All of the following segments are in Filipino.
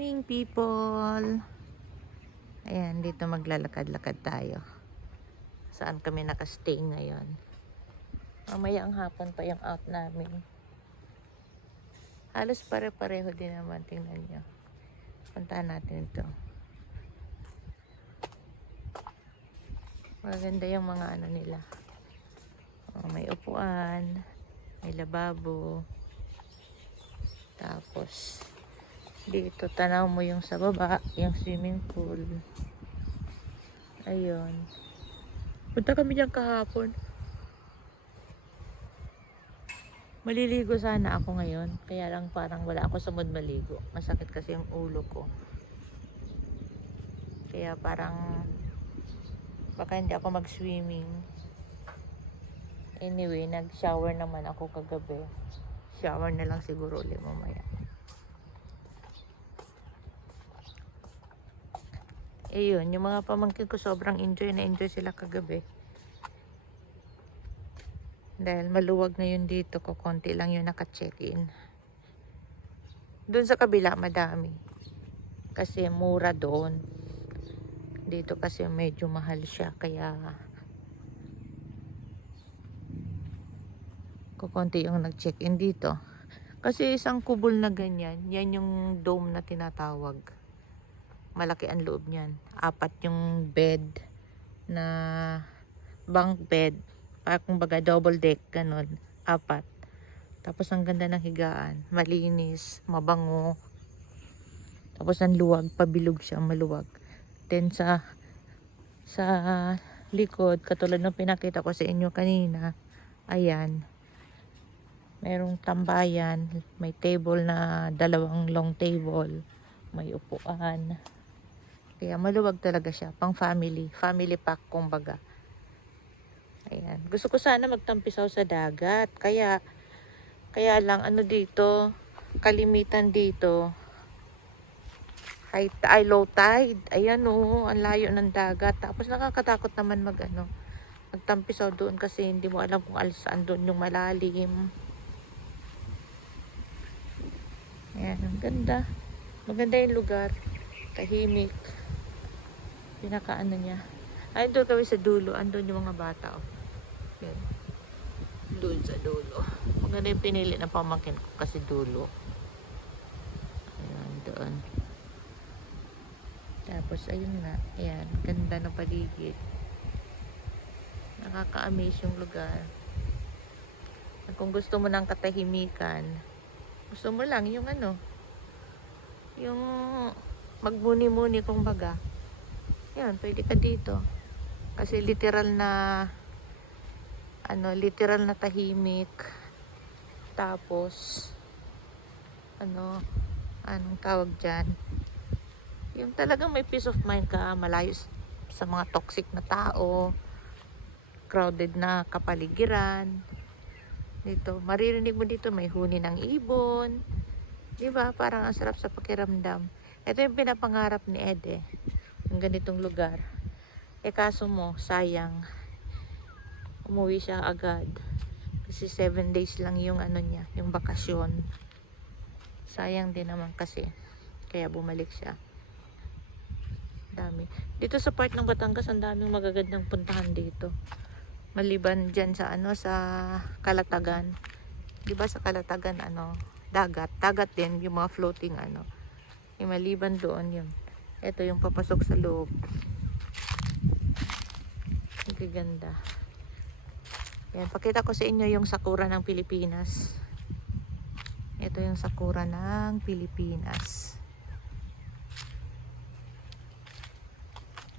Morning people! Ayan, dito maglalakad-lakad tayo. Saan kami nakastay ngayon? Mamaya ang hapon pa yung out namin. Halos pare-pareho din naman, tingnan nyo. Puntahan natin ito. Maganda yung mga ano nila. May upuan, may lababo. Tapos dito tanaw mo yung sa baba, yung swimming pool. Ayun. Punta kami diyan kahapon. Maliligo sana ako ngayon, kaya lang parang wala ako sa mood maligo. Masakit kasi yung ulo ko. Kaya parang baka hindi ako mag-swimming. Anyway, nag-shower naman ako kagabi. Shower na lang siguro ulit mamaya. Ayun, yung mga pamangkin ko sobrang enjoy sila kagabi. Dahil maluwag na yun dito ko, konti lang yung naka-check-in. Doon sa kabila madami. Kasi mura doon. Dito kasi medyo mahal siya, kaya kukonti yung nag-check-in dito. Kasi isang kubol na ganyan, yan yung dome na tinatawag. Malaki ang loob niyan. 4 yung bed na bunk bed. Kumbaga double deck, ganun. 4. Tapos ang ganda ng higaan. Malinis, mabango. Tapos ang luwag, pabilog siya, maluwag. Then sa likod, katulad ng pinakita ko sa inyo kanina, ayan. Merong tambayan, may table na 2 long table, may upuan. Kaya maluwag talaga siya, pang family pack kumbaga. Ayan. Gusto ko sana magtampisaw sa dagat. Kaya lang ano dito, kalimitan dito. Low tide. Ayan oh, ang layo ng dagat. Tapos nakakatakot naman magtampisaw doon kasi hindi mo alam kung saan doon yung malalim. Ayan, ang ganda. Maganda yung lugar. Tahimik. Pinakaano niya. Ay, doon kami sa dulo. Andun yung mga bata. Oh. Yan. Doon sa dulo. Maganda yung pinili ng pamangkin ko kasi dulo. Ayan, doon. Tapos, ayun nga. Ayan, ganda ng paligid. Nakaka-amaze yung lugar. At kung gusto mo ng katahimikan, gusto mo lang yung yung magmuni-muni kumbaga. Yan, pwede ka dito. Kasi literal na tahimik. Tapos anong tawag dyan? Yung talagang may peace of mind ka, malayo sa mga toxic na tao, crowded na kapaligiran. Dito, maririnig mo dito may huni ng ibon. 'Di ba? Parang ang sarap sa pakiramdam. Ito yung pinapangarap ni Ed yung ganitong lugar. Kaso mo, sayang. Umuwi siya agad. Kasi 7 days lang yung niya, yung bakasyon. Sayang din naman kasi. Kaya bumalik siya. Dami. Dito sa part ng Batangas, ang daming magagandang puntahan dito. Maliban dyan sa sa Kalatagan. 'Di ba sa Kalatagan dagat din yung mga floating yung maliban doon yun. Ito yung papasok sa loob. Ang ganda. Yan, pakita ko sa inyo yung sakura ng Pilipinas. Ito yung sakura ng Pilipinas.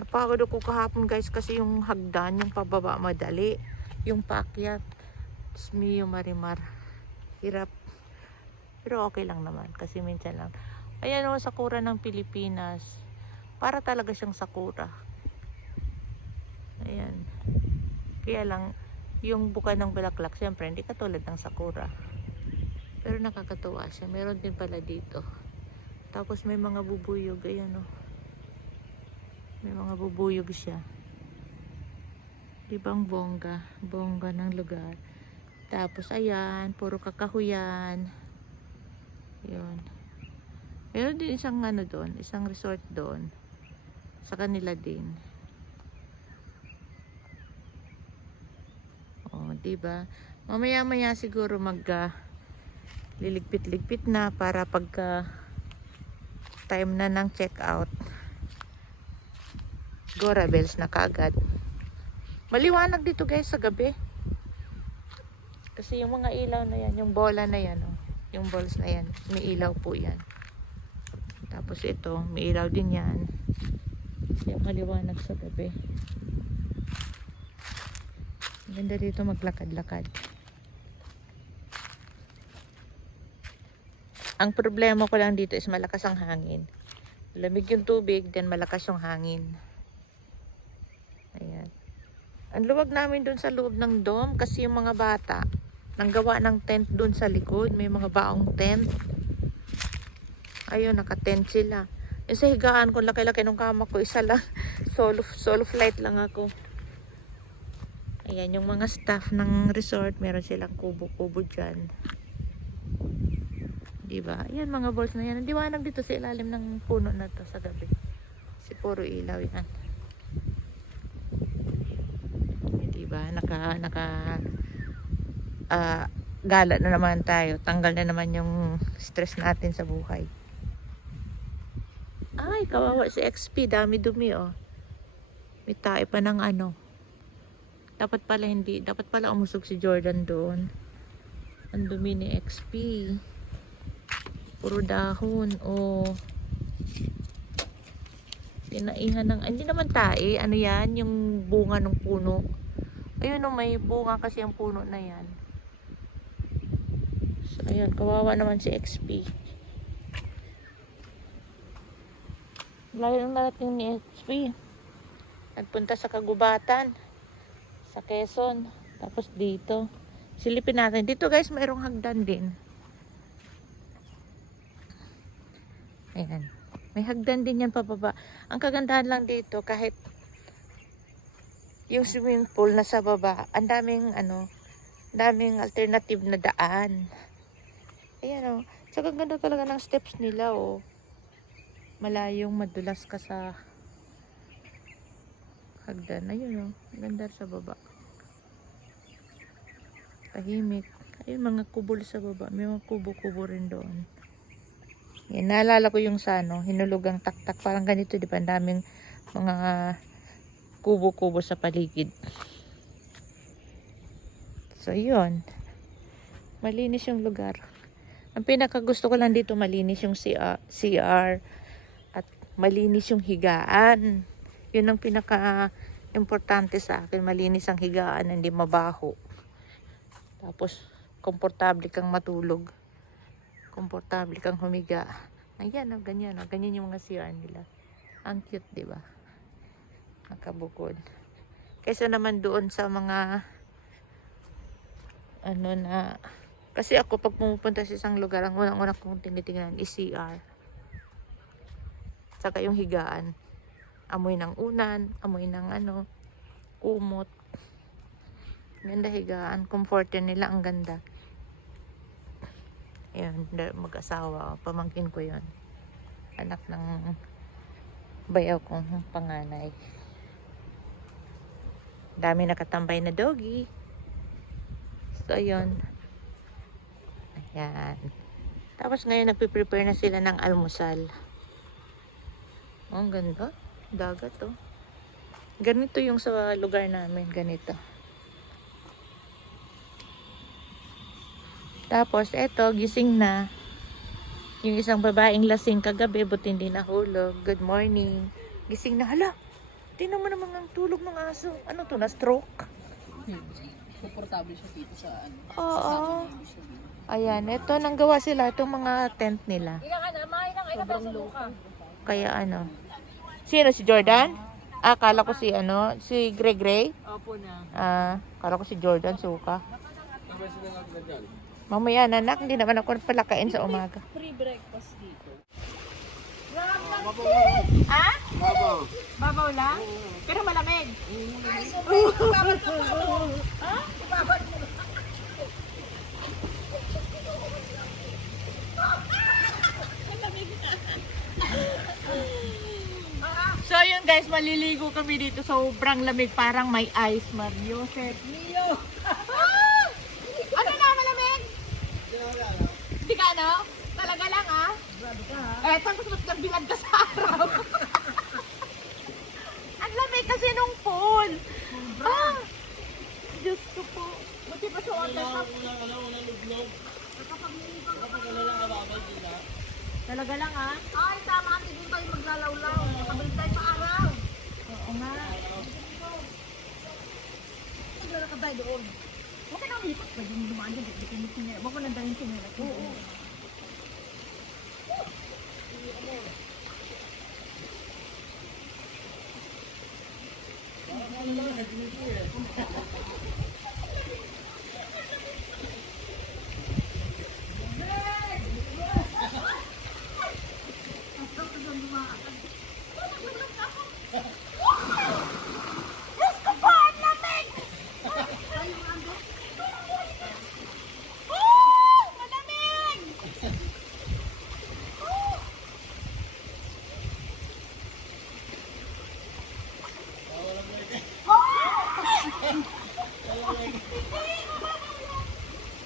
Napagod ako kahapon guys kasi yung hagdan, yung pababa madali. Yung paakyat, Mio Marimar. Hirap. Pero okay lang naman kasi minsan lang. Ayan o, sakura ng Pilipinas. Para talaga siyang sakura. Ayan. Kaya lang, yung buka ng bulaklak, siyempre hindi katulad ng sakura. Pero nakakatuwa siya. Meron din pala dito. Tapos may mga bubuyog. Ayan o. May mga bubuyog siya. Ibang bongga. Bongga ng lugar. Tapos ayan, puro kakahuyan. Yun. Meron din isang ano doon, isang resort doon. Sa kanila din. Oh, 'di ba? Mamaya-maya siguro liligpit-ligpit na para pagka time na ng check out. Gora bells na kaagad. Maliwanag dito guys sa gabi. Kasi yung mga ilaw na yan, yung bola na yan, oh, yung balls na yan, may ilaw po yan. Tapos ito, may ilaw din yan. Kaya maliwanag sa gabi. Ganda dito maglakad-lakad. Ang problema ko lang dito is malakas ang hangin. Lamig yung tubig, then malakas yung hangin. Ayan. Ang luwag namin dun sa loob ng dome kasi yung mga bata nanggawa ng tent dun sa likod. May mga baong tent. Ayun, naka-tent sila. Yung sa higaan ko, laki-laki ng kama ko, isa lang. Solo flight lang ako. Ayan, yung mga staff ng resort, meron silang kubo-kubo dyan. Diba? Ayan, mga balls na yan. Ang liwanag dito sa ilalim ng puno na to sa gabi. Kasi puro ilaw yan. Diba? Gala na naman tayo. Tanggal na naman yung stress natin sa buhay. Ay, kawawa si XP. Dami dumi, oh. May tae pa ng ano. Dapat pala umusog si Jordan doon. Ang dumi ni XP. Puro dahon, oh. Tinaihan ng, hindi naman tae. Ano yan? Yung bunga ng puno. Ayun, oh, may bunga kasi ang puno na yan. So, ayun, kawawa naman si XP. Layo ng narating ni XP. Nagpunta sa Kagubatan, sa Quezon, tapos dito. Silipin natin. Dito guys, mayroong hagdan din. Ayan. May hagdan din yan pababa. Ang kagandahan lang dito, kahit yung swimming pool na sa baba, ang daming alternative na daan. Ayan, oh. So, ganda talaga ng steps nila, oh. Malayong madulas ka sa hagdan. Ayun, oh. Ganda sa baba. Tahimik. Ayun, mga kubol sa baba. May mga kubo-kubo rin doon. Yan, naalala ko yung sa hinulugang taktak. Parang ganito, di ba? Ang daming mga kubo-kubo sa paligid. So, yun. Malinis yung lugar. Ang pinakagusto ko lang dito, malinis yung CR at malinis yung higaan. Yun ang pinaka-importante sa akin. Malinis ang higaan, hindi mabaho. Tapos, komportable kang matulog. Komportable kang humiga. Ayan, oh, ganyan, oh. Ganyan yung mga CR nila. Ang cute, di ba? Nakabukod. Kaysa naman doon sa mga kasi ako pag pumupunta sa isang lugar, ang unang-unang kong tinitingnan is CR. Saka yung higaan. Amoy ng unan, amoy ng kumot. Ganda higaan. Comforter nila, ang ganda. Ayan, mag-asawa. Pamangkin ko yon. Anak ng bayaw kong panganay. Dami nakatambay na doggy. So, ayun. Ayan. Tapos ngayon, nagpiprepare na sila ng almusal. Oh, ang ganda. Dagat, oh. Ganito yung sa lugar namin. Ganito. Tapos, eto, gising na. Yung isang babaeng lasing kagabi, buti hindi nahulog. Good morning. Gising na. Hala! Tingnan mo naman ang tulog ng aso. Ano to, na-stroke? Komportable siya dito sa Oo. Ayan, ito nang gawa sila. Itong mga tent nila. Kaya sino si Jordan? Kala ko si si Gray. Opo na. Kala ko si Jordan, suka. Mamaya nanak, hindi naman ako palakain sa umaga. Free breakfast dito. Babaw. Babaw lang? Pero malamig. yun guys, maliligo kami dito. Sobrang lamig, parang may ice. Mario, Seth, Mio. Ah! Ano na, malamig? Hindi ka ano? Talaga lang ah? Eh, tapos mas nagbilad ka sa araw. Ang lamig kasi nung pool. Ah! Diyos ko po. Buti pa sa water tap. Talaga lang ah? Ay, tama. Hindi tayo maglalawlaw. Makabalik tayo sa araw. Oo nga. Maglalakad tayo doon. Huwag ka nang lipat. Pwede mo dumaan dyan. Pwede mo sinira. Huwag ko nang dalhin sinira. Oo.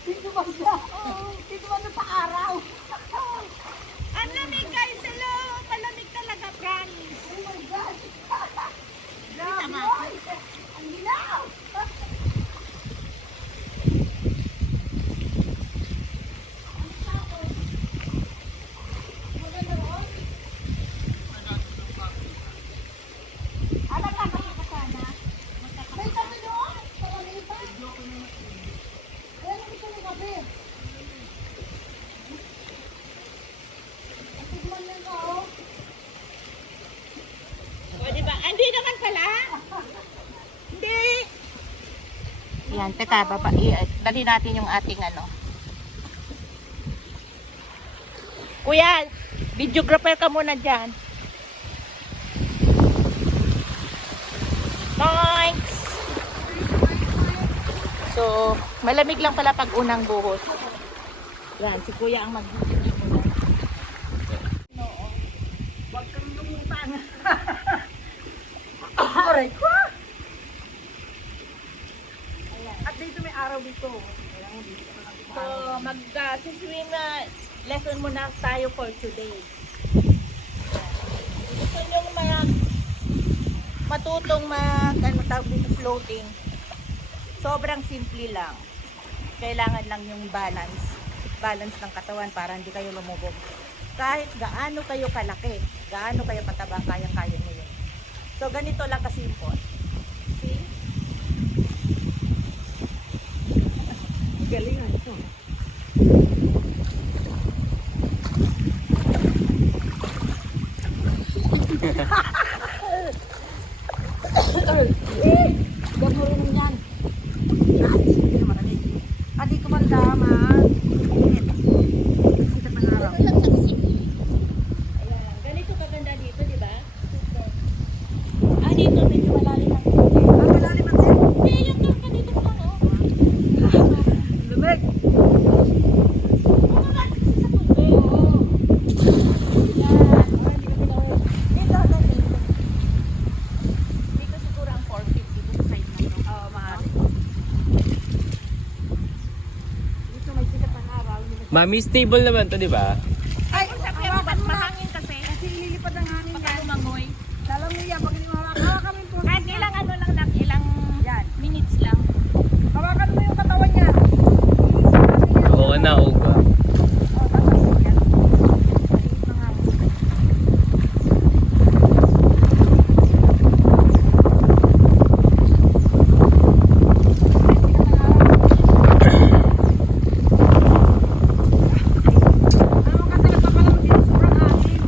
Dito ba siya? Dito ba siya sa araw? Ang lamig guys, hello! Malamig talaga, promise. Oh my God! Tama. Ang ginaw! Alam na kayo ka sana? May kami doon? Sa kanita? Kaya naman ito ng gabi. At tigman lang ka, oh. O, diba? Hindi naman pala. Hindi. Yan, teka, dali natin yung ating ano. Kuya, videographer ka muna dyan. Thanks! So, malamig lang pala pag unang buhos. Yan, si kuya ang mag-video muna. Huwag kang lumutang. Aray ko! At dito may araw dito. Kailangan dito. So, mag-swim lesson muna tayo for today. Gusto nyong matutong ano tawag dito, floating. Sobrang simple lang. Kailangan lang yung balance ng katawan para hindi kayo lumubog. Kahit gaano kayo kalaki, gaano kayo pataba, kaya-kaya nyo yun. So, ganito lang kasimple. See? Galingan ito. Huwag mo rin yan. Hindi naman natin. Adi ko man daman. Sikat ng araw. Ayan, ganito kaganda dito, di ba? Dito medyo malalim ang tubig. Malalim ang din. Eh, yung karga dito pa, no? Lumig. Ano natin kasi sa tubig? Oo. Yan. Dito hanggang dito. Dito siguro ang 450 dito sa side na to. Oo, maaari. Dito may sikat ng araw. Mami, stable naman to, di ba? Ay, pero mahangin kasi. Kasi ililipad ng hangin Pag yan. lumangoy. Dalam niya, pag hindi hawakan mo yung puso. Kahit ilang ano lang, ilang Yan. minutes lang. Hawakan mo yung katawan niya. Oo na, uga. Oh, tapos yan. Ng hangin. Ano kasi nagpapalaro dito sobrang hangin.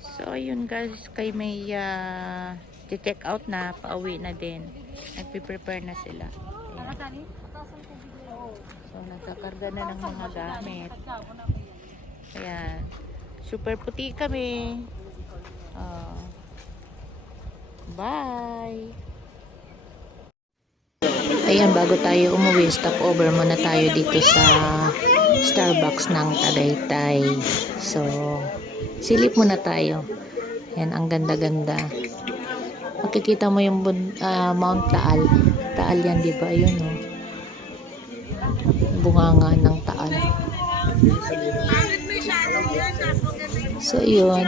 So, ayun guys, kay may check out na, pauwi na din. Nagpe-prepare na sila. Ayan. So, nagkakarga na ng mga gamit. Ayan. Super puti kami. Bye! Ayan, bago tayo umuwi, stop over muna tayo dito sa Starbucks ng Tagaytay. So, silip muna tayo. Ayan, ang ganda-ganda. Makikita mo yung Mount Taal. Taal yan, di ba? Ayun, oh. Bunganga ng Taal. So, yun.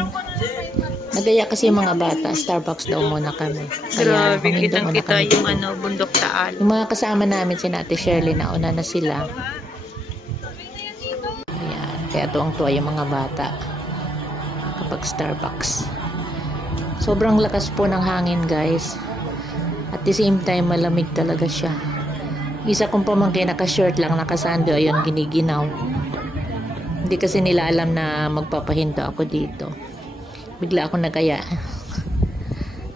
Nagaya kasi yung mga bata. Starbucks daw muna kami. Kaya, Grabe, humindo muna kitang-kita kami yung doon. bundok Taal. Yung mga kasama namin, si Ate Shirley, nauna na sila. Ayan. Kaya tuwang-tuwa yung mga bata kapag Starbucks. Sobrang lakas po ng hangin, guys. At the same time, malamig talaga siya. Isa kong pamangkin, naka-shirt lang, naka-sando, ayun, giniginaw. Hindi kasi nila alam na magpapahinto ako dito. Bigla ako nagaya.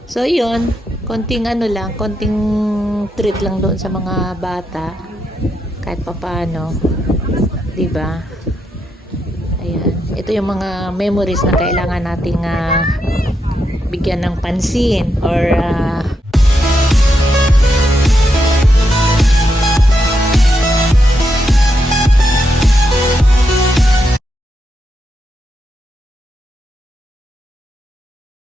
So, yun. Konting konting treat lang doon sa mga bata. Kahit papano. Diba? Ayan. Ito yung mga memories na kailangan nating bigyan ng pansin or